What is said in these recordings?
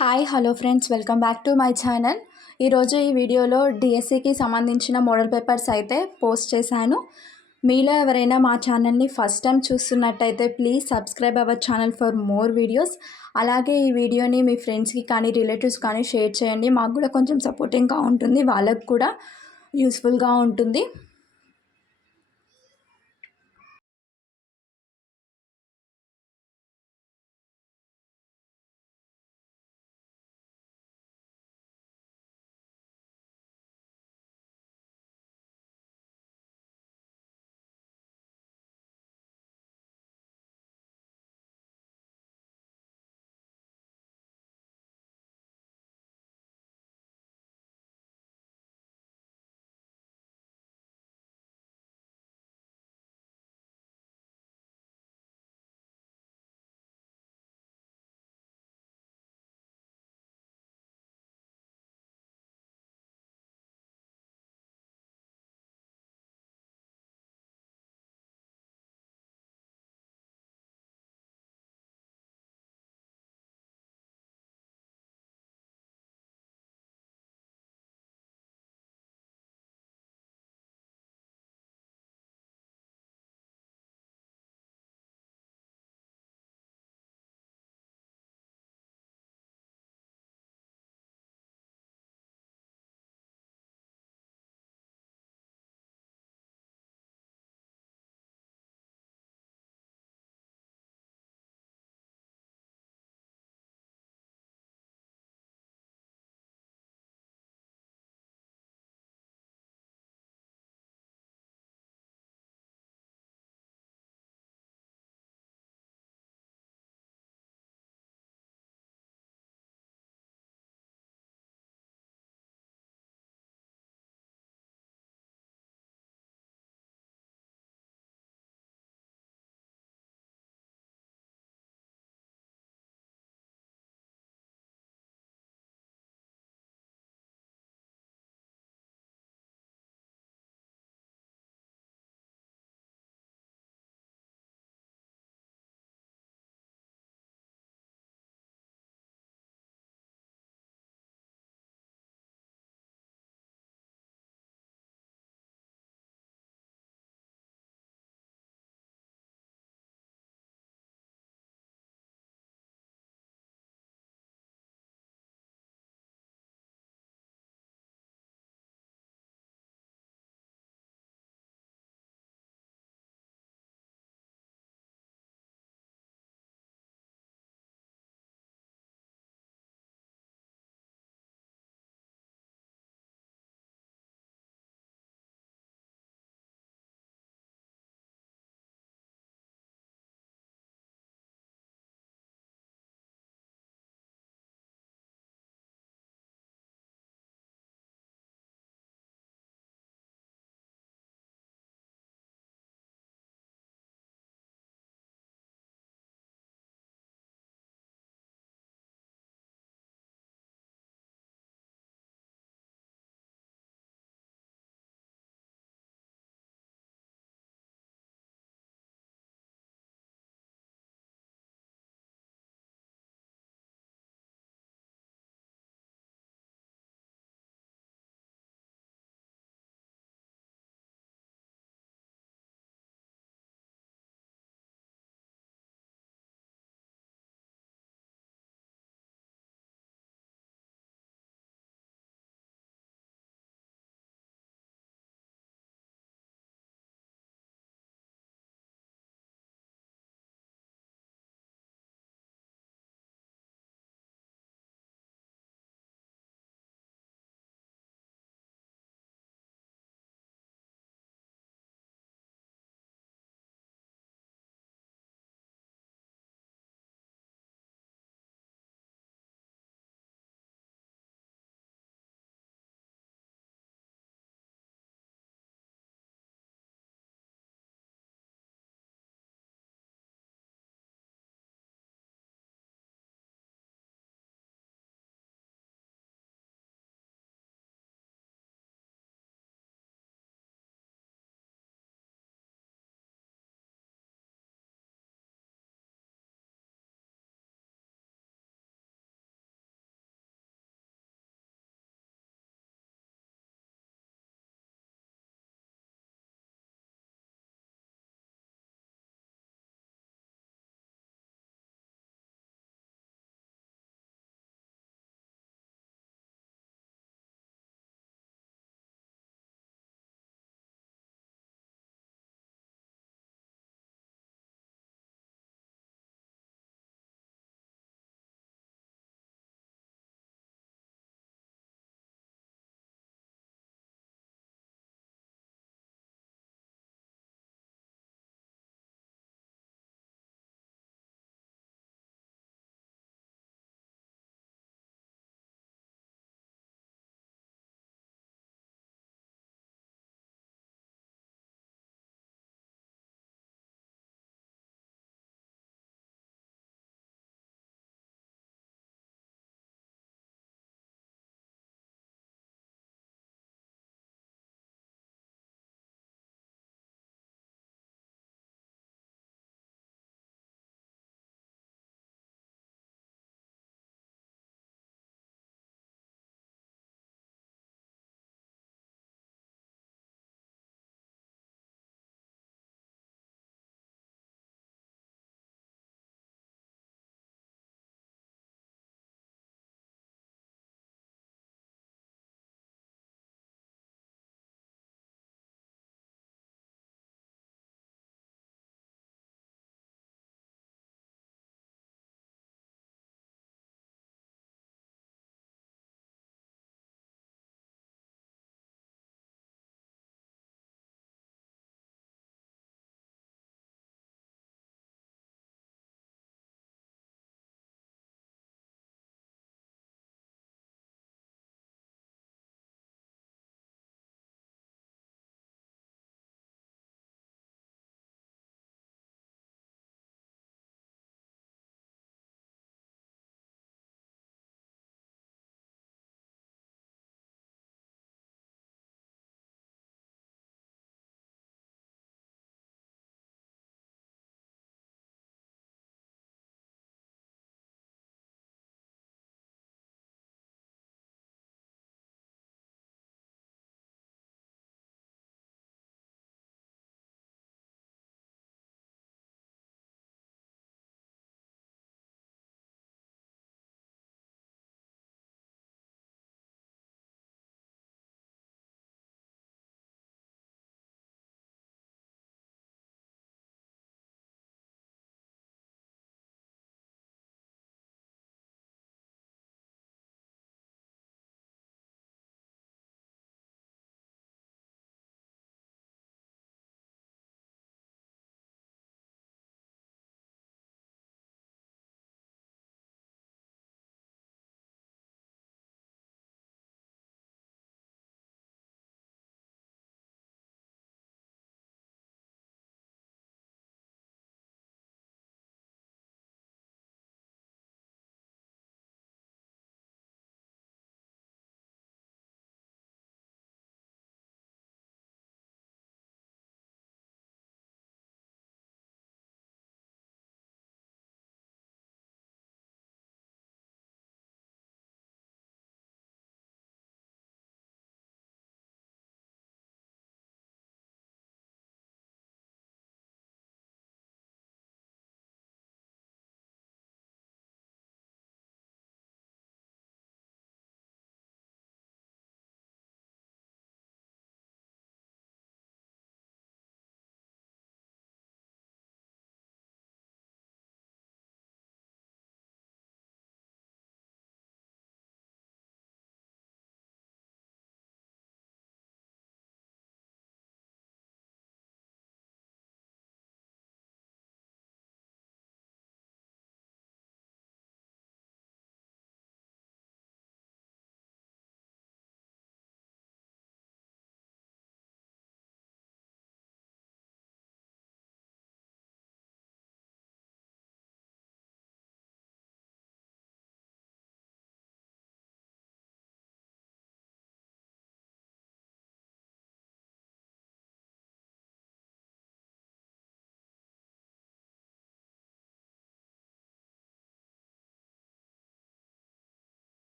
Hi hello friends, welcome back to my channel. ఈరోజు ఈ వీడియోలో డిఎస్సికి సంబంధించిన మోడల్ పేపర్స్ అయితే పోస్ట్ చేశాను. మీలో ఎవరైనా మా ఛానల్ని ఫస్ట్ టైం చూస్తున్నట్టయితే please subscribe our channel for more videos. అలాగే ఈ వీడియోని మీ ఫ్రెండ్స్కి కానీ రిలేటివ్స్ కానీ షేర్ చేయండి. మాకు కూడా కొంచెం సపోర్టింగ్గా ఉంటుంది, వాళ్ళకు కూడా యూస్ఫుల్గా ఉంటుంది.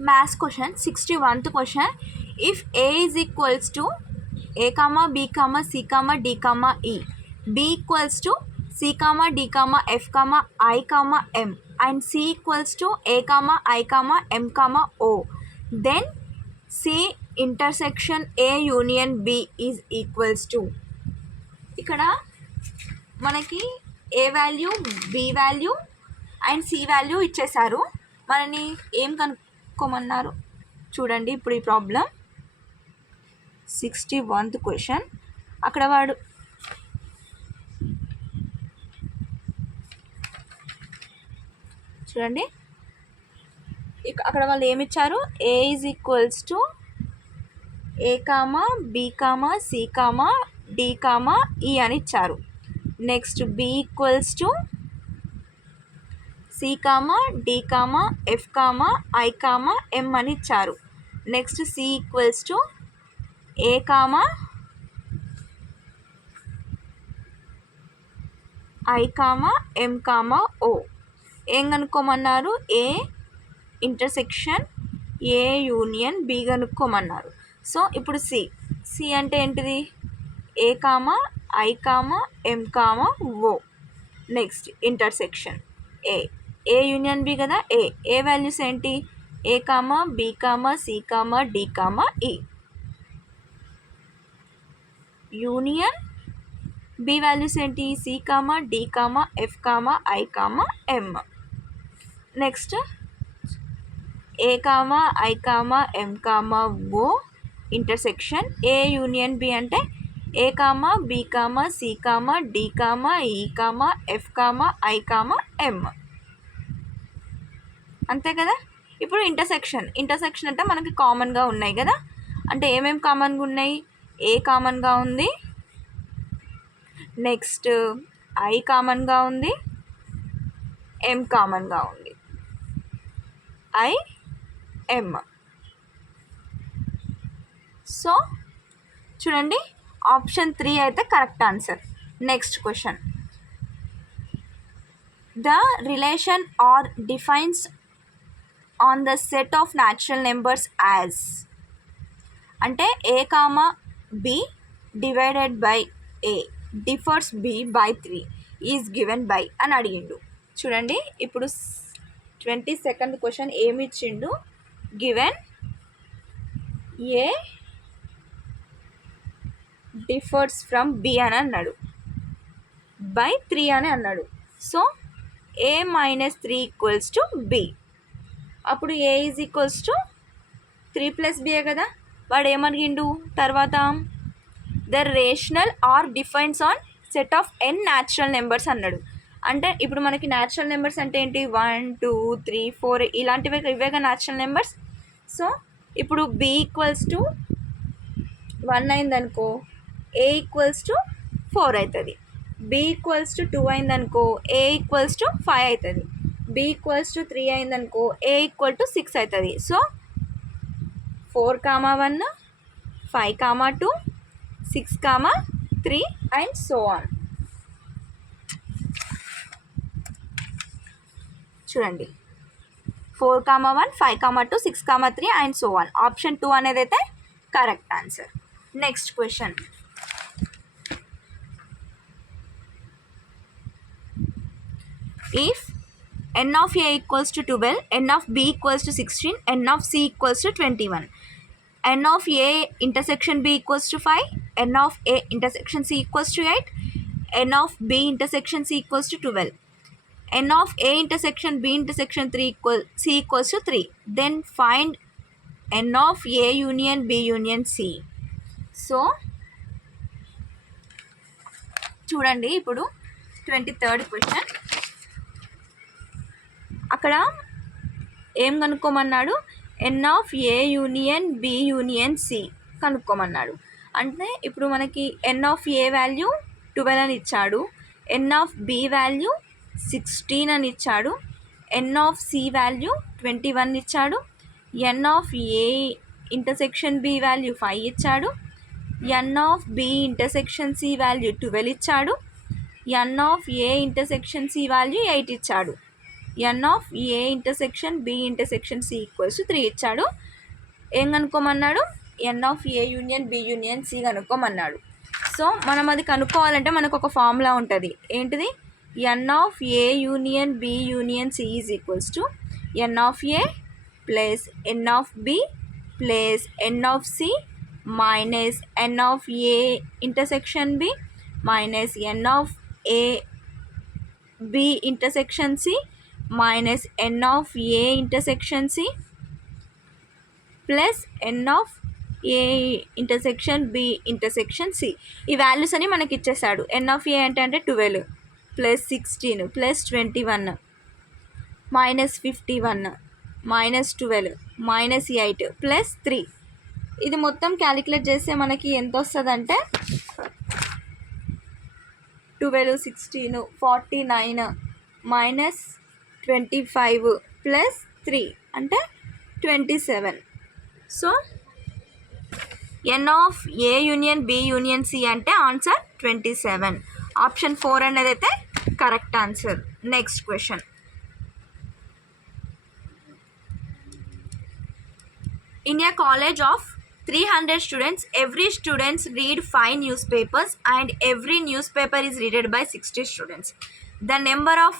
Maths question, 61th question. If A is equals to A comma B comma C comma D comma E, B equals to C comma D comma F comma I comma M, and C equals to A comma I comma M comma O, then C intersection A union B is equals to. ఇక్కడ మనకి A value, B value and C value ఇచ్చేశారు. మనని ఏం కనుక్కోమన్నారు చూడండి. ఇప్పుడు ఈ problem 61th question. అక్కడ వాడు చూడండి, అక్కడ వాళ్ళు ఏమి ఇచ్చారు, A is equals to A comma B comma C comma D comma E అని ఇచ్చారు. Next B equals to C comma D comma F comma I comma M అని ఇచ్చారు. Next C equals to A comma I comma M comma O. ఏం కనుక్కోమన్నారు, A intersection A union B కనుక్కోమన్నారు. So ఇప్పుడు C అంటే ఏంటిది, A comma I comma M comma O. Next intersection A union B కదా, A values ఏంటి, A comma B comma C comma D comma E. Union B values ఏంటి, C comma D comma F comma I comma M. Next A comma I comma M comma O intersection A union B అంటే A comma B comma C comma D comma E comma F comma I comma M. అంతే కదా. ఇప్పుడు ఇంటర్సెక్షన్ అంటే మనకి కామన్గా ఉన్నాయి కదా. అంటే ఏమేమి కామన్గా ఉన్నాయి, ఏ కామన్గా ఉంది, నెక్స్ట్ ఐ కామన్గా ఉంది, ఎం కామన్గా ఉంది, ఐ ఎం. సో చూడండి, ఆప్షన్ 3 అయితే correct answer. Next question, the relation R defines on the set of natural numbers as, అంటే A comma B divided by A differs B by 3 is given by అని అడిగిండు. చూడండి, ఇప్పుడు 22nd question ఏమి ఇచ్చిండు, given A differs from B అని అన్నాడు, by 3 అని అన్నాడు. So A minus 3 equals to B. అప్పుడు A is equals to 3 plus B A కదా. వాడు ఏమడిగిండు తర్వాత, the rational R defines on set of N natural numbers అన్నాడు. అంటే ఇప్పుడు మనకి న్యాచురల్ నెంబర్స్ అంటే ఏంటి, 1 2 3 4 ఇలాంటివే, ఇవేగా న్యాచురల్ నెంబర్స్. సో ఇప్పుడు బి ఈక్వల్స్ టు 1 అయిందనుకో, ఏ ఈక్వల్స్ టు 4 అవుతుంది. బి ఈక్వల్స్ టు 2 అయిందనుకో, ఏ ఈక్వల్స్ టు 5 అవుతుంది. బి ఈక్వల్స్ టు 3 అయిందనుకో, ఏ ఈక్వల్ టు 6 అవుతుంది. సో 4, 1, 5, 2, 6, 3 అండ్ సో ఆన్. చూడండి, 4, 1, 5, 2, 6, 3 అండ్ సో ఆన్. ఆప్షన్ 2 అనేది అయితే correct answer. Next question, if n of a equals to 12, n of b equals to 16, n of c equals to 21, n of a intersection b equals to 5, n of a intersection c equals to 8, n of b intersection c equals to 12, n of a intersection b intersection 3 c equals to 3, then find n of a union b union c. So చూడండి, ఇప్పుడు 23rd question. అక్కడ ఏం కనుక్కోమన్నాడు, N of A union B union C కనుక్కోమన్నాడు. అంటే ఇప్పుడు మనకి ఎన్ of ఏ వాల్యూ 12 అని ఇచ్చాడు, ఎన్ ఆఫ్ బి వాల్యూ 16 అని ఇచ్చాడు, ఎన్ ఆఫ్ సి వాల్యూ 21 ఇచ్చాడు, N of A intersection B value 5 ఇచ్చాడు, N of B intersection C value 12 ఇచ్చాడు, N of A intersection C value 8 ఇచ్చాడు. N of A intersection B intersection C equals to 3 ఇచ్చాడు. ఏం కనుక్కోమన్నాడు? N of A union B union C కనుక్కోమన్నాడు. So మనం అది కనుక్కోవాలంటే మనకు ఒక ఫార్ములా ఉంటుంది. ఏంటిది? N of A union B union C is equals to N of A plus N of B plus N of C minus N of A intersection B minus N of A B intersection C minus N of A intersection C plus N of A intersection B intersection C. ఈ values అని మనకి ఇచ్చేసాడు. N of A అంటే 12 plus 16 plus 21 minus 51 minus 12 minus 8 plus 3. ఇది మొత్తం క్యాలిక్యులేట్ చేస్తే మనకి ఎంత వస్తుందంటే 12 16 49 మైనస్ 25 ప్లస్ 3 అంటే 27. So N of A union B union C అంటే ఆన్సర్ 27. ఆప్షన్ 4 అనేది అయితే correct answer. Next question. In a college of 300 students, every students read 5 newspapers and every newspaper is read by 60 students. The number of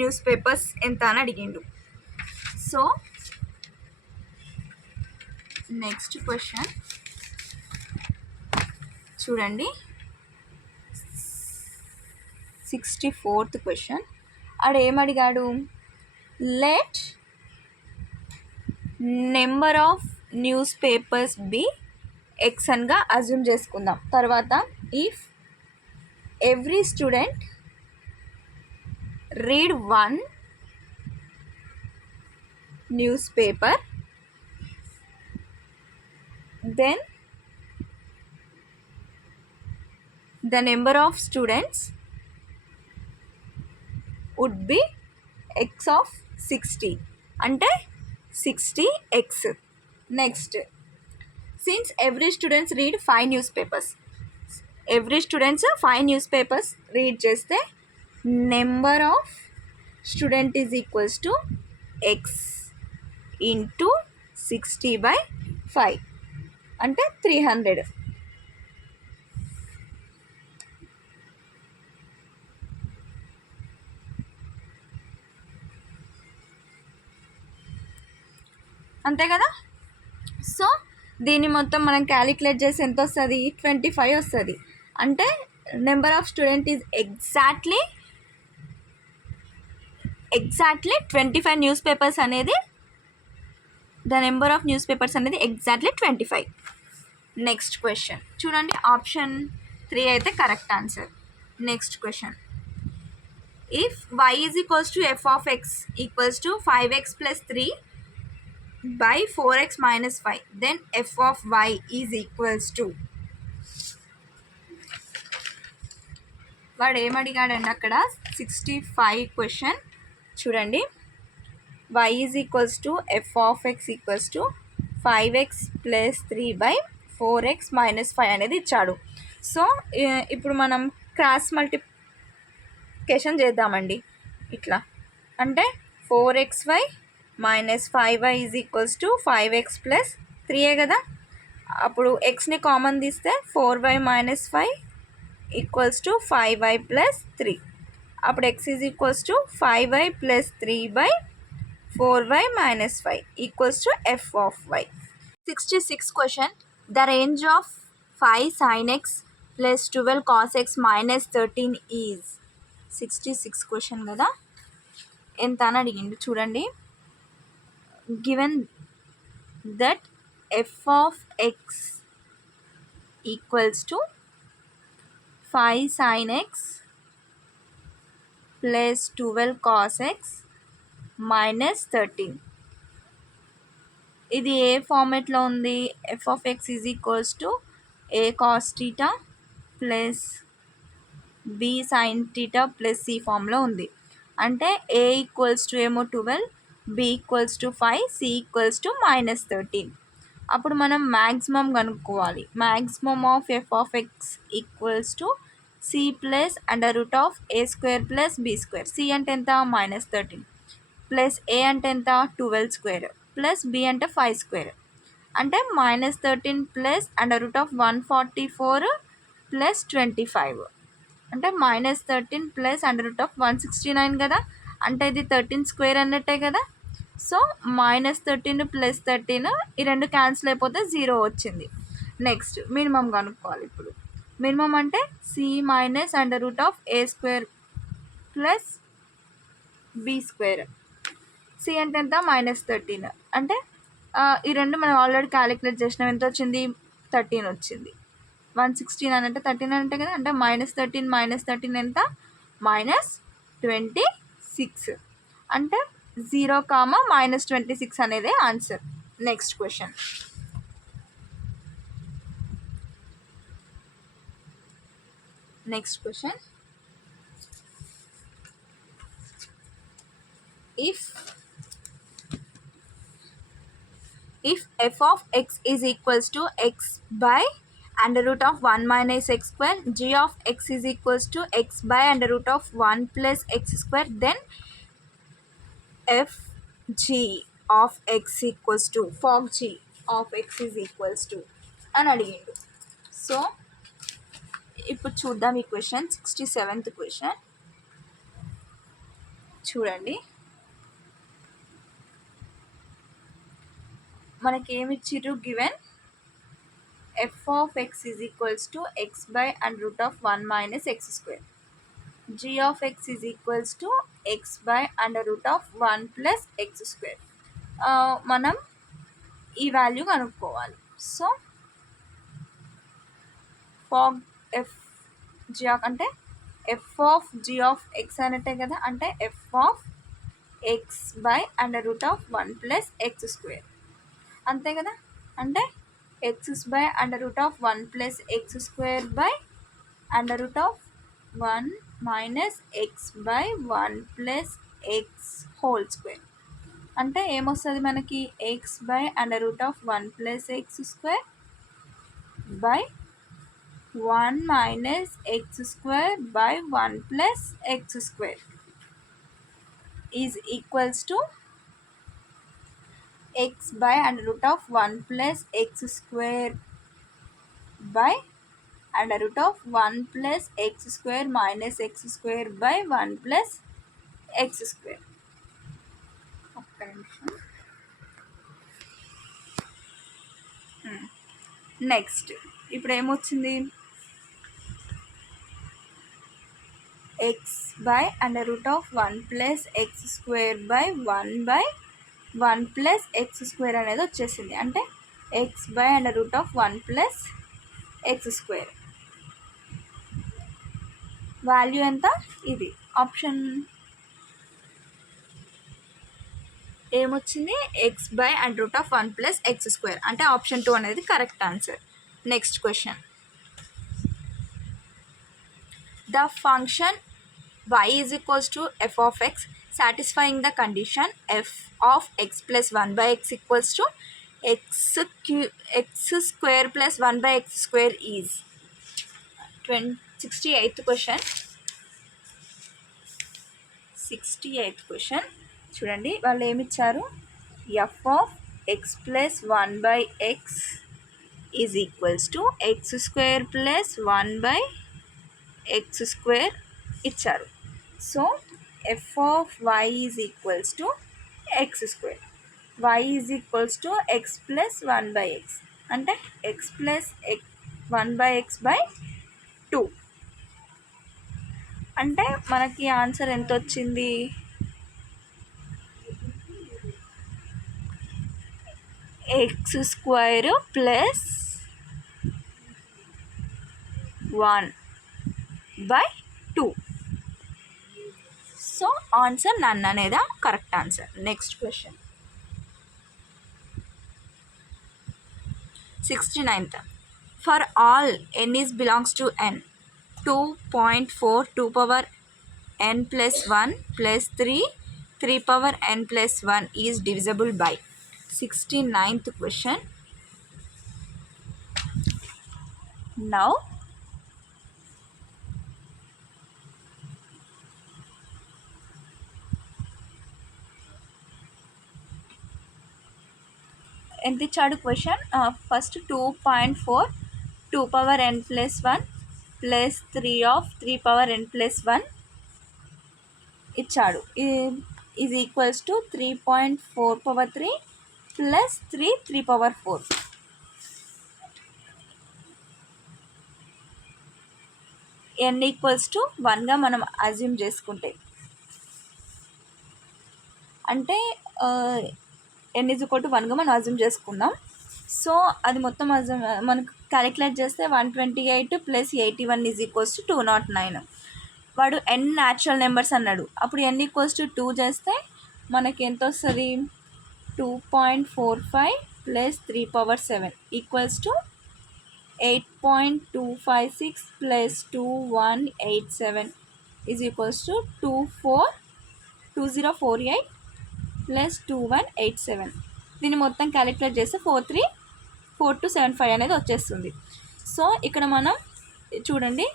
newspapers ఎంత అని అడిగిండు. So next question చూడండి. 64th question. ఆడేమడిగాడు? Let number of news papers be x అన్గా assume చేసుకుందాం. తర్వాత if every student read 1 news paper, then the number of students would be x of 60 అంటే 60x. Next, since every students read 5 newspapers, every students 5 newspapers రీడ్ చేస్తే number of student is equals to x into 60/5 అంటే 300. అంతే కదా. సో దీన్ని మొత్తం మనం క్యాలిక్యులేట్ చేసి ఎంత వస్తుంది? 25 వస్తుంది. అంటే number of student is exactly 25 news papers అనేది, the number of news papers అనేది ఎగ్జాక్ట్లీ 25. నెక్స్ట్ క్వశ్చన్ చూడండి. ఆప్షన్ 3 అయితే correct answer. Next question. If y is equals to F of X equals to 5x plus 3 by 4x minus 5, then f of y is equals to. వాడు ఏమడిగాడండి అక్కడ? 65 క్వశ్చన్ చూడండి. y is equals to F of X equals to 5x plus 3/4x minus 5 అనేది ఇచ్చాడు. సో ఇప్పుడు మనం cross multiplication చేద్దామండి. ఇట్లా అంటే 4xy minus 5y is equals to 5x plus 3 కదా. అప్పుడు ఎక్స్ని కామన్ తీస్తే 4y minus 5 equals to 5y plus 3. అప్పుడు x is equals to 5y plus 3/4y minus 5 equals to F of y. 66 question. The range of 5 sin x plus 12 cos x minus 13 ఈజ్. 66 క్వశ్చన్ కదా, ఎంత అని అడిగిండు చూడండి. given that f of x equals to 5 sin x plus 12 cos x minus 13. ఇది ఏ ఫార్మేట్లో ఉంది? f of x is equals to a cos theta plus b sin theta plus c ఫామ్లో ఉంది. అంటే a ఈక్వల్స్ టు ఏమో 12, b equals to 5, c equals to minus 13. అప్పుడు మనం maximum కనుక్కోవాలి. Maximum of F of X equals to C plus under root of A square plus B square. C అంటే ఎంత -13 ప్లస్ ఏ అంటే ఎంత 12 స్క్వేర్ ప్లస్ బి అంటే 5 స్క్వేర్ అంటే -13 ప్లస్ అండర్ రూట్ ఆఫ్ 144 ప్లస్ 25 అంటే -13 ప్లస్ అండర్ రూట్ ఆఫ్ 169 కదా, అంటే ఇది 13 స్క్వేర్ అన్నట్టే కదా. సో -13 ప్లస్ 13 ఈ రెండు క్యాన్సిల్ అయిపోతే 0 వచ్చింది. నెక్స్ట్ మినిమం కనుక్కోవాలి. ఇప్పుడు మినిమం అంటే C minus under root of A square plus B square. C అంటే ఎంత -13 అంటే ఈ రెండు మనం ఆల్రెడీ క్యాలిక్యులేట్ చేసినాం. ఎంత వచ్చింది 13 వచ్చింది. 169 అంటే 13 అంటే కదా, అంటే -13 ఎంత -26 అంటే 0, -26 అనేది answer. Next question. If f of x is equals to x by under root of 1 minus x square, g of x is equals to x by under root of 1 plus x square, then f g of x equals to fog g of x is equals to అని అడిగిండు. సో ఇప్పుడు చూద్దాం ఈ question. 67th question చూడండి. మనకి ఏమి ఇచ్చిర్రు, given f of x is equals to x by under root of 1 minus x square, g of x is equals to x by under root of 1 plus x square. మనం ఈ value కనుక్కోవాలి. So fog F G అంటే F of G of X అన్నట్టే కదా, అంటే F of X by under root of 1 plus X square అంతే కదా, అంటే X by under root of 1 plus X square by under root of 1 minus X by 1 plus X whole square అంటే ఏమొస్తుంది మనకి, X by under root of 1 plus X square by 1 minus x square by 1 plus x square is equals to x by under root of 1 plus x square by under root of 1 plus x square minus x square by 1 plus x square. Next ఇప్పుడు ఏమొచ్చింది, x by under root of 1 plus x square by 1 plus x square అనేది వచ్చేసింది. అంటే x by under root of 1 plus x square value ఎంత, ఇది ఆప్షన్ ఏమొచ్చింది, x by under root of 1 plus x square అంటే ఆప్షన్ 2 అనేది correct answer. Next question. The function y is equals to f of x satisfying the condition f of x plus 1 by x equals to x square plus 1 by x square is 68th question. 68th question చూడండి. వాళ్ళు ఏమి ఇచ్చారు, f of x plus 1 by x is equals to x square plus 1 by x square ఇచ్చారు. So f of y is equals to x square, y is equals to x plus 1 by x అంటే x plus 1 by x by 2 అంటే మనకి ఆన్సర్ ఎంత వచ్చింది, x square plus 1 by 2. So answer none అనేది correct answer. Next question. 69th. For all n is belongs to n, 2.4 2 power n plus 1 plus 3 power n plus 1 is divisible by. 69th question. Now ఎంత ఇచ్చాడు question? First 2.4 2 power n plus 1 ప్లస్ 3 of 3 power n plus 1 ఇచ్చాడు. Is equals to 3.4 power 3 ప్లస్ 3 power 4. n equals to 1గా మనం అజ్యూమ్ చేసుకుంటే, అంటే n is equal to 1గా మనం అజ్యూమ్ చేసుకుందాం. సో అది మొత్తం మనకు క్యాలిక్యులేట్ చేస్తే 128 ప్లస్ 81 ఈజ్ ఈక్వల్స్ టు 209. వాడు n న్యాచురల్ నెంబర్స్ అన్నాడు. అప్పుడు n ఈక్వల్స్ టు 2 చేస్తే మనకి ఎంత వస్తుంది? 2.45 ప్లస్ 3 power 7 ఈక్వల్స్ టు 8.256 ప్లస్ 2187 ఈజ్ ఈక్వల్స్ టు 2048 ప్లస్ 2187. దీన్ని మొత్తం క్యాలిక్యులేట్ చేస్తే 434275 అనేది వచ్చేస్తుంది. సో ఇక్కడ మనం చూడండి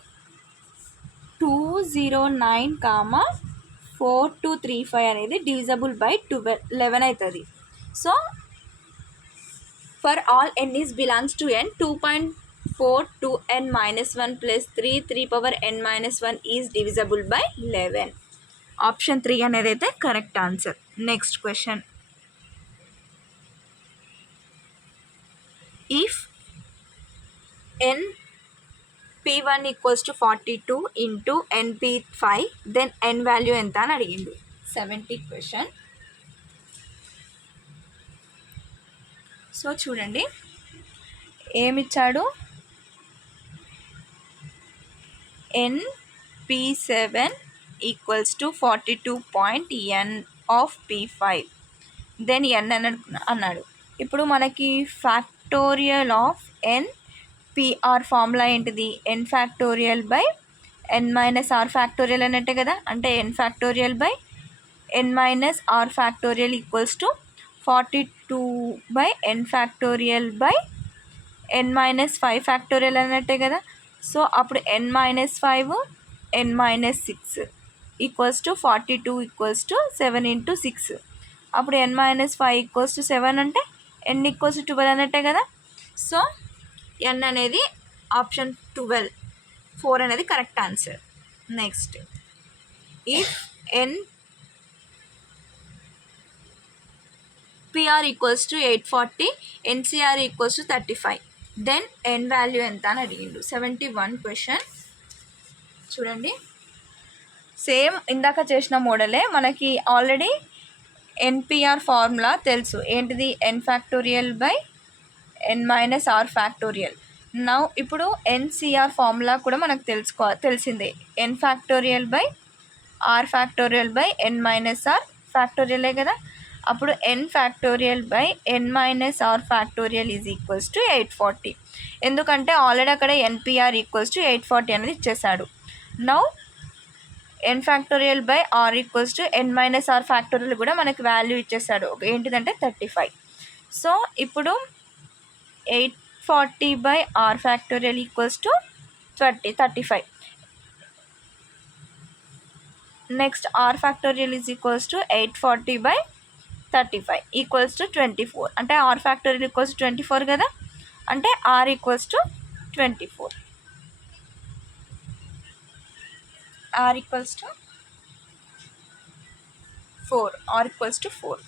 209, 4235 అనేది డివిజబుల్ బై 11 అవుతుంది. So for all n is belongs to n, 2.4 2n minus 1 plus 3 power n minus 1 is divisible by 11. Option 3 అనేది అయితే correct answer. Next question, if np1 equals to 42 into np5 then n value ఎంత అని అడిగిండు. 70 question. So చూడండి ఏమిచ్చాడు, np7 equals to 42.n of p5 then n అన్నాడు. ఇప్పుడు మనకి factorial of n pr formula ఏంటిది? n factorial by n minus R factorial అన్నట్టే కదా. అంటే n factorial by n minus R factorial equals to 42 by n factorial by n minus 5 ఫ్యాక్టోరియల్ అన్నట్టే కదా. సో అప్పుడు n minus 5 n minus 6 equals to 42 equals to 7 ఇంటూ 6. అప్పుడు n minus 5 equals to 7 అంటే n equals to 12 అన్నట్టే కదా. సో n అనేది ఆప్షన్ 12 4 అనేది correct answer. Next, if n pr equals to 840 ncr equals to 35 then n value ఎంత అని అడిగిండు. 71 క్వశ్చన్. చూడండి సేమ్ ఇందాక చేసిన మోడలే, మనకి ఆల్రెడీ ఎన్పిఆర్ ఫార్ములా తెలుసు. ఏంటిది? n factorial by n minus R factorial. Now ఇప్పుడు ఎన్సిఆర్ ఫార్ములా కూడా మనకు తెలిసిందే. n factorial by R factorial by n minus R ఫ్యాక్టోరియలే కదా. అప్పుడు n factorial by n minus R factorial is equals to 840. ఎందుకంటే ఆల్రెడీ అక్కడ ఎన్పిఆర్ ఈక్వల్స్ టు 840 అనేది ఇచ్చేసాడు. Now n factorial by R equals to n minus R factorial కూడా మనకి value ఇచ్చేసాడు. ఏంటిదంటే 35. సో ఇప్పుడు 840 by R factorial equals to 35. Next R factorial is equals to 840 by 35 equals to 24. అంటే ఆర్ ఫ్యాక్టోరియల్ ఈక్వల్స్ టు 24 కదా. అంటే R equals to 24. R equals to 4. R equals to 4.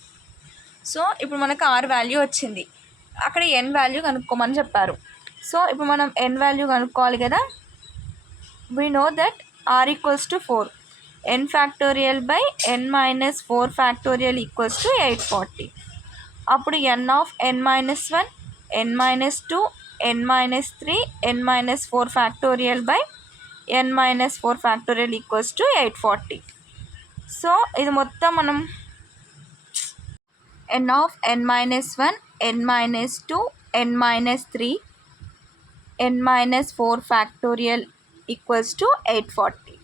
So ఇప్పుడు మనకు ఆర్ వాల్యూ వచ్చింది. అక్కడ n value కనుక్కోమని చెప్పారు. సో ఇప్పుడు మనం n వాల్యూ కనుక్కోవాలి కదా. We know that R equals to 4. n factorial by n minus 4 factorial equals to 840. అప్పుడు n of n minus 1 n minus 2 n minus 3 n minus 4 factorial by n minus 4 factorial equals to 840. So ఇది మొత్తం మనం n of n minus 1 n minus 2 n minus 3 n minus 4 factorial equals to 840.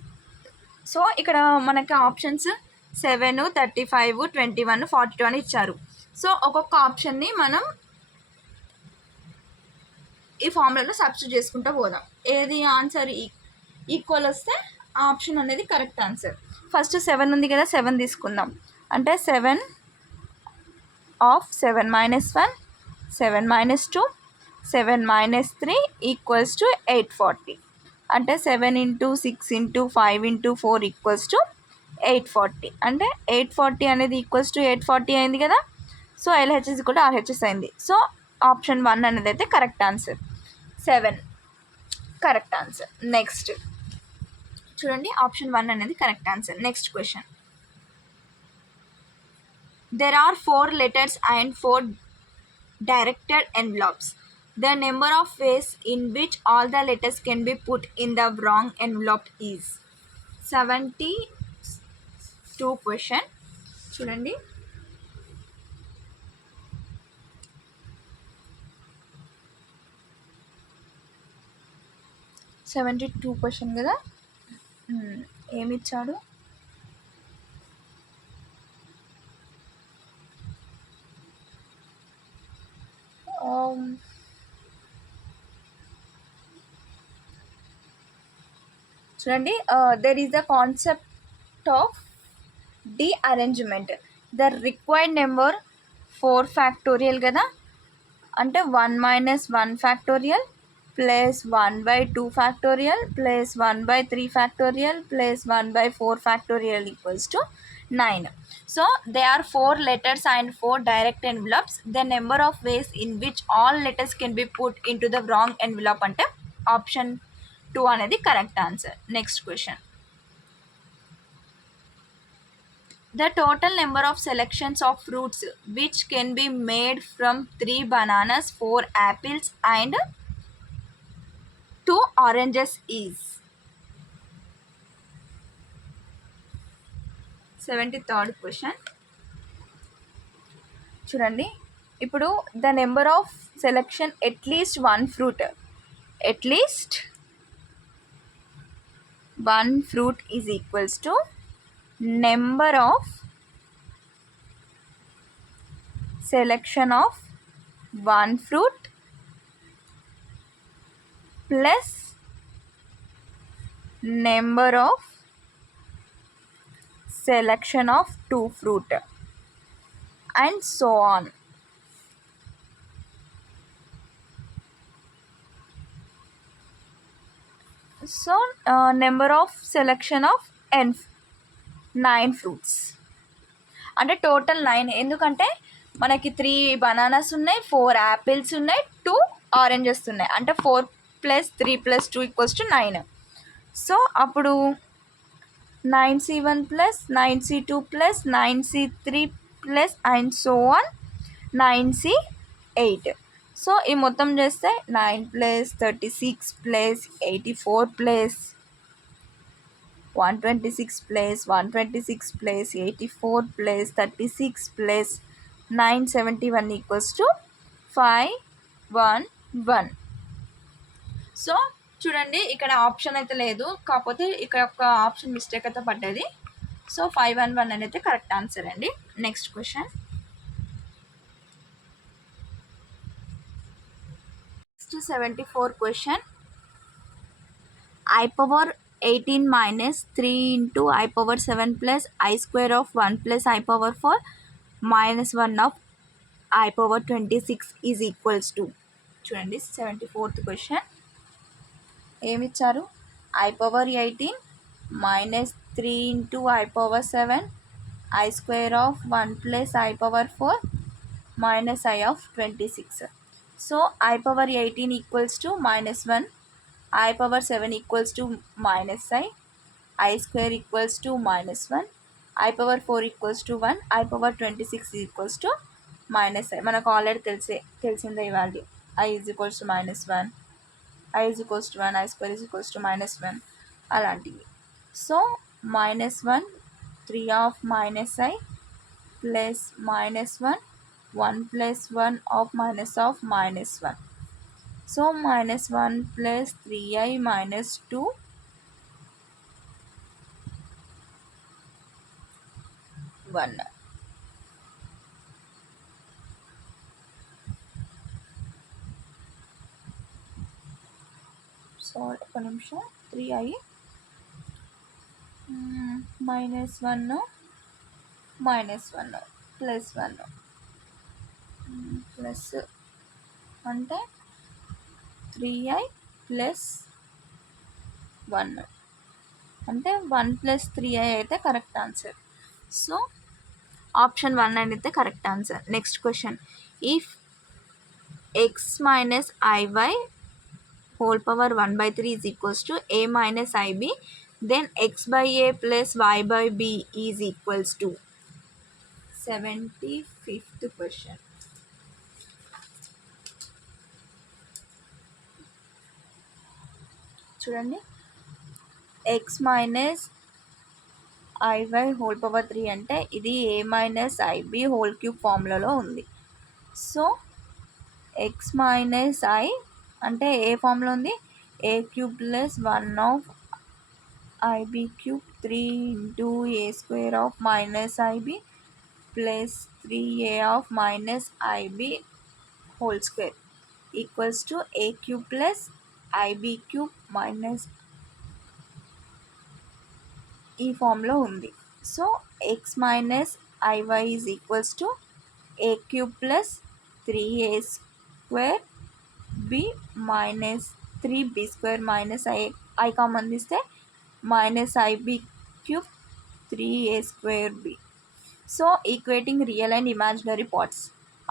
So ఇక్కడ మనకి ఆప్షన్స్ 7 35 21 42 అని ఇచ్చారు. సో ఒక్కొక్క ఆప్షన్ని మనం ఈ ఫార్ములాలో సబ్స్టిట్యూట్ చేసుకుంటూ పోదాం. ఏది ఆన్సర్ ఈక్వల్ వస్తే ఆ ఆప్షన్ అనేది కరెక్ట్ ఆన్సర్. ఫస్ట్ 7 ఉంది కదా, 7 తీసుకుందాం. అంటే 7 ఆఫ్ 7 మైనస్ 1 7 minus 2, 7 minus 3 equals to 840. అంటే 7 ఇంటూ 6 ఇంటూ 5 ఇంటూ 4 ఈక్వల్స్ టు 840. అంటే 840 అనేది ఈక్వల్స్ టు 840 అయింది కదా. సో ఎల్హెచ్ఎస్ కూడా ఆర్హెచ్ఎస్ అయింది. సో ఆప్షన్ 1 అనేది అయితే correct answer. 7 correct answer. Next చూడండి, ఆప్షన్ 1 అనేది correct answer. Next question. There are 4 letters and 4 directed envelopes. The number of ways in which all the letters can be put in the wrong envelope is 72 question. చూడండి, $72 క్వశ్చన్ కదా. ఏమి ఇచ్చాడు? చూడండి, there is the concept of derangement. The required number 4 factorial కదా. అంటే 1 minus 1 factorial plus 1/2 factorial plus 1/3 factorial plus 1/4 factorial equals to 9. So there are 4 letters and 4 direct envelopes. The number of ways in which all letters can be put into the wrong envelope అంటే ఆప్షన్ 2 అనేది correct answer. Next question. The total number of selections of fruits which can be made from 3 bananas, 4 apples and 2 oranges is 73rd question. చూడండి, ఇప్పుడు the number of selection at least 1 fruit, at least 1 fruit is equals to number of selection of 1 fruit plus number of selection of 2 fruit and so on. So number of selection of 9 fruits. అంటే టోటల్ 9. ఎందుకంటే మనకి 3 బనానాస్ ఉన్నాయి, 4 యాపిల్స్ ఉన్నాయి, 2 ఆరెంజెస్ ఉన్నాయి. అంటే 4 + 3 + 2 = 9. సో అప్పుడు 9C1 + 9C2 + 9C3 + and so on 9C8. So ఈ మొత్తం చేస్తే 9 + 36 + 84 + 126 + 126 + 84 + 36 + 971 = 511. సో చూడండి, ఇక్కడ ఆప్షన్ అయితే లేదు, కాకపోతే ఇక్కడ ఒక ఆప్షన్ మిస్టేక్ అయితే పడ్డది. సో 511 అనేది కరెక్ట్ ఆన్సర్ అండి. Next question. 74 క్వశ్చన్. I⁻18 - 3 × I⁻7 + I² of 1 + I⁻4 - 1 of I⁻26 is equals to. చూడండి, 74th క్వశ్చన్ ఏమిచ్చారు? I⁻18 - 3 × I⁻7 I² of 1 + I⁻4 - I of 26. సో I⁻18 = -1, I⁻7 = -I, I² = -1, I⁻4 = 1, I⁻26 = -I. మనకు ఆల్రెడీ తెలిసిందే ఈ వాల్యూ. I = -1, I = 1, I² = -1 అలాంటివి. సో -1 3 of -I ప్లస్ -1 1 + 1 of -1. సో -1 + 3i - 2 1. సో ఒక నిమిషం. 3i -1 -1 +1 ప్లస్ అంటే 3i ప్లస్ 1 అంటే 1 ప్లస్ 3i అయితే కరెక్ట్ ఆన్సర్. సో ఆప్షన్ 1 అయితే correct answer. Next question, if x minus iy whole power 1/3 is equals to a minus ib, then x by a plus y by b is equals to 75th question. చూడండి, x minus I Y whole power 3 అంటే ఇది A minus I B whole cube ఫార్ములాలో ఉంది. So X minus I అంటే A formula ఉంది, A cube plus 1 of I B cube 3 into A square of minus I B plus 3a of minus I B whole square equals to A cube plus I B cube minus ఈ ఫామ్లో ఉంది. So X minus I Y is equals to A cube plus 3a square B minus 3b square minus I common తీస్తే minus I B cube 3a square B. So equating real and imaginary parts,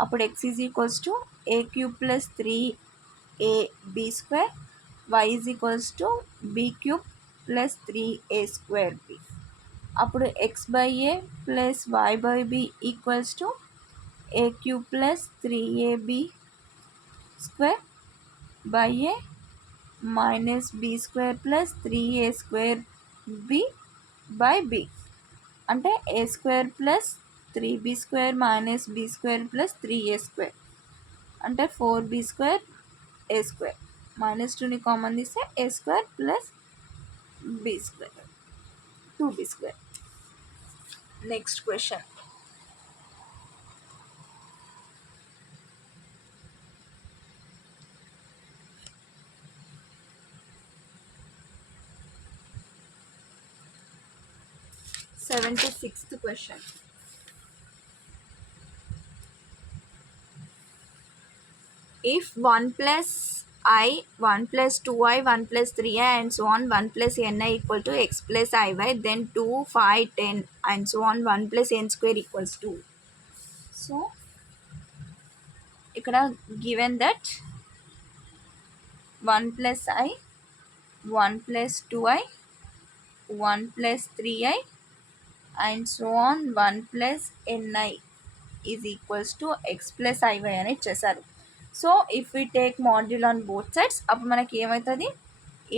అప్పుడు X is equals to A cube plus 3ab square, y is equals to B cube plus 3a square B. అప్పుడు X by A plus Y by B equals to A cube plus 3ab square by A minus B square plus 3a square B by B అంటే A square plus 3b square minus B square plus 3a square అంటే 4b square A square minus 2ని common తీస్తే A square plus B square 2b square. Next question, seventy sixth question. If 1 plus I, 1 plus 2i, 1 plus 3i and so on, 1 plus ni equal to x plus iy, then 2, 5, 10 and so on, 1 plus n square equals 2. So ఇక్కడ given that 1 plus I, 1 plus 2i, 1 plus 3i and so on, 1 plus ni is equals to x plus iy అని ఇచ్చేసారు. So if we take module on both sides, అప్పుడు మనకి ఏమవుతుంది,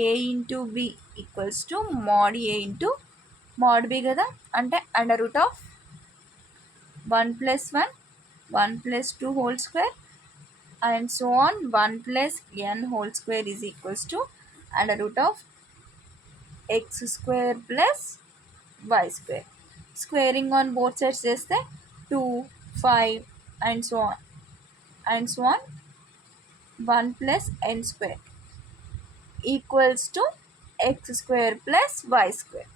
A into B equals to mod A into mod B కదా, అంటే under root of 1 plus 1, 1 plus 2 whole square and so on 1 plus N whole square is equals to under root of X square plus Y square. Squaring on both sides చేస్తే 2, 5 and so on 1 plus n square equals to x square plus y square.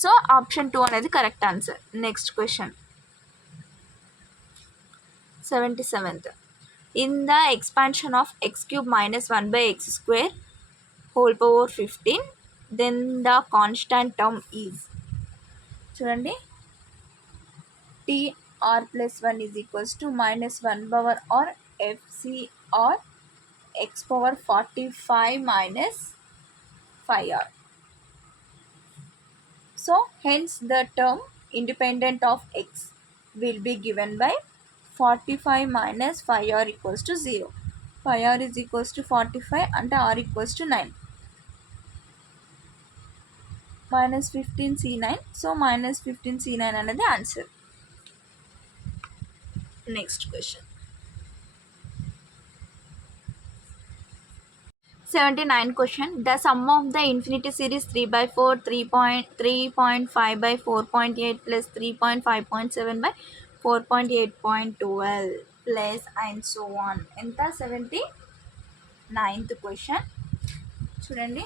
So option 2 అనేది correct answer. Next question, 77th. In the expansion of x cube minus 1 by x square whole power 15, then the constant term is. చూడండి, t r plus 1 is equals to minus 1 power or fc or x power 45 minus 5r. So hence the term independent of x will be given by 45 minus 5r equals to 0. 5r is equals to 45 and r equals to 9. Minus 15c9. So minus 15c9 another answer. Next question, 79 question. The sum of the infinity series 3/4, 3.5 by 4.8 plus 3.5.7 by 4.8.12 plus and so on. ఎంత 79th question. చూడండి,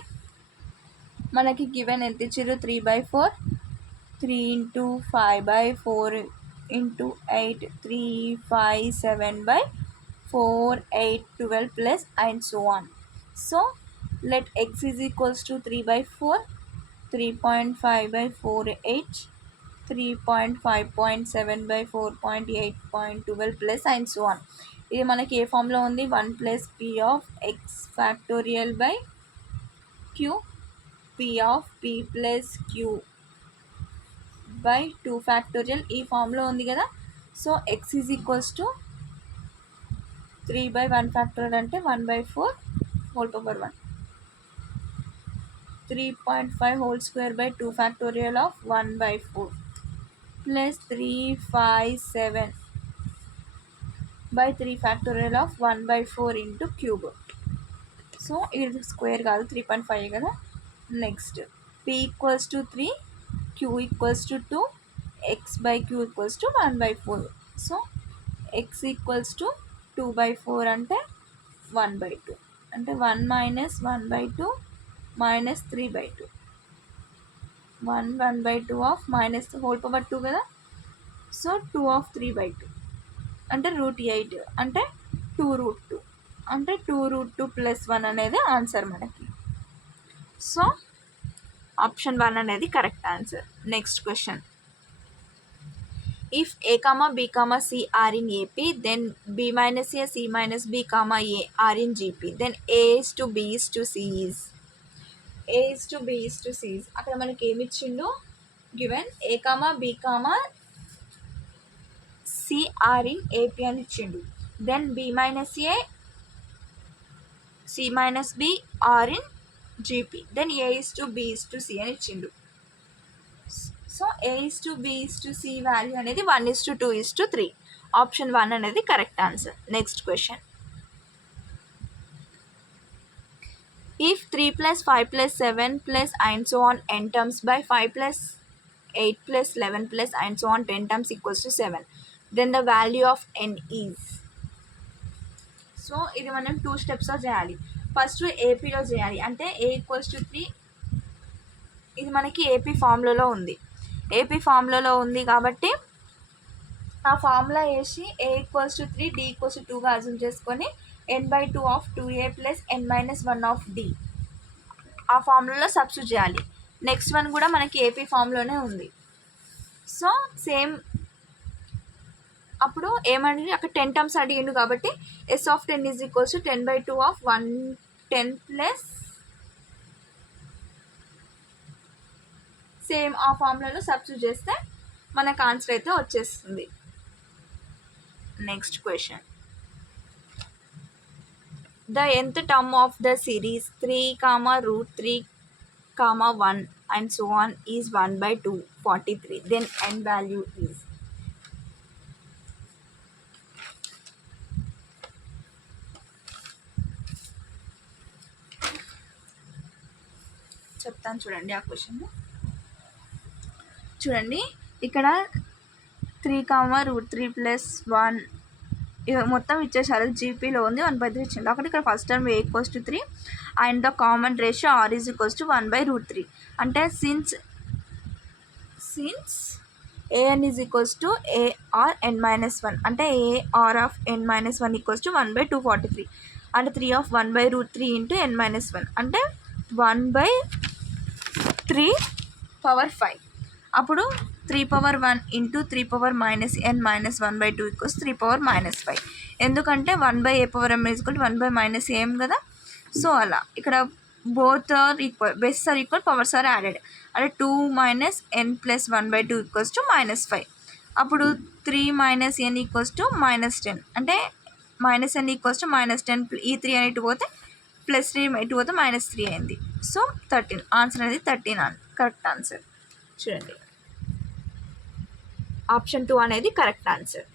మనకి గివెన్ ఎంత ఇచ్చారు, 3/4, 3 into 5/4 into 8 3 5 7 by 4 8 12 plus and so on. So let x is equals to 3 by 4, 3.5 by 4 8, 3.5.7 by 4.8.12 plus and so on. ఇది మనకి ఏ ఫామ్లో ఉంది, 1 ప్లస్ P of X factorial by Q, P of P plus Q by 2 factorial ఈ ఫామ్లో ఉంది కదా. So X is equals to 3 by 1 factorial అంటే 1 by 4 whole power 1, 3.5 whole square by 2 factorial of 1 by 4 plus 357 by 3 factorial of 1 by 4 into cube. So ఇది స్క్వేర్ కాదు 3.5 కదా. Next p equals to 3, q equals to 2, x by q equals to 1 by 4. So x equals to 2 by 4 అంటే 1 by 2 అంటే 1 minus 1 by 2 minus 3 by 2, 1 by 2 of minus whole power 2 కదా. సో 2 of 3 by 2 అంటే √8 అంటే 2√2 అంటే 2√2 ప్లస్ 1 అనేది ఆన్సర్ మనకి. సో ఆప్షన్ 1 అనేది correct answer. Next question, if a comma b comma c are in AP, then b minus a c minus b comma a are in GP, then a is to b is to c is అక్కడ మనకి ఏమి ఇచ్చిండు, given A comma B comma C are in AP అని ఇచ్చిండు. Then B minus A C minus B are in GP, then A is to B is to C అని ఇచ్చిండు. So A is to B is to C value అనేది 1:2:3. Option 1 అనేది correct answer. Next question, if 3 plus 5 plus 7 plus and so on n terms by 5 plus 8 plus 11 plus and so on 10 terms equals to 7, then the value of n is. So ఇది మనం 2 స్టెప్స్లో చేయాలి. ఫస్ట్ ఏపీలో చేయాలి, అంటే ఏ equals to 3, ఇది మనకి ఏపీ ఫార్ములాలో ఉంది కాబట్టి ఆ ఫార్ములా వేసి a equals to 3 d equals to 2గా అజ్యూమ్ చేసుకొని n/2 of 2a plus n-1 of d ఆ ఫార్ములాలో సబ్స్టిట్యూట్ చేయాలి. నెక్స్ట్ వన్ కూడా మనకి ఏపీ ఫామ్లోనే ఉంది. సో సేమ్ అప్పుడు ఏమని అక్కడ 10 టర్మ్స్ అడిగిండు కాబట్టి s of 10 is equals to 10/2 ఆఫ్ 110 ప్లస్ సేమ్ ఆ ఫార్ములాలో సబ్స్టిట్యూట్ చేస్తే మనకు ఆన్సర్ అయితే వచ్చేస్తుంది. Next question, the nth term of the series 3, √3, 1 and so on is 1/243, then n value is. చెప్తాను చూడండి ఆ క్వశ్చన్. చూడండి ఇక్కడ 3, √3 ప్లస్ 1 మొత్తం ఇచ్చేసారు. జీపీలో ఉంది 1/3 ఇచ్చింది. అక్కడ ఇక్కడ first term A equals to 3 and the common ratio R is equals to 1/√3. అంటే since an is equals to AR n-1 అంటే AR of n-1 equals to 1/243 అంటే 3 ఆఫ్ 1/√3 ఇంటూ n-1 అంటే 1/3 పవర్ 5. అప్పుడు 3 పవర్ 1 ఇంటూ 3 పవర్ -n-1/2 ఈక్వల్స్ 3 పవర్ -5. ఎందుకంటే 1/a/m ఈజ్ ఈక్వల్ 1/-am కదా. So అలా ఇక్కడ both are equal, base are equal, powers are added. అంటే 2 - n + 1/2 equals to -5. అప్పుడు 3 - n ఈక్వల్స్ టు -10 అంటే -n ఈక్వల్స్ టు -10. ఈ 3 అని ఇటు పోతే +3 ఇటు పోతే -3 అయింది. సో 13 ఆన్సర్ అనేది 13 కరెక్ట్ ఆన్సర్. చూడండి ఆప్షన్ 2 అనేది correct answer.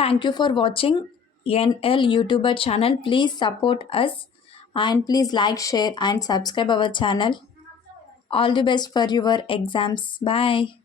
Thank you for watching NL YouTuber channel. Please support us and please like, share and subscribe our channel. All the best for your exams. Bye.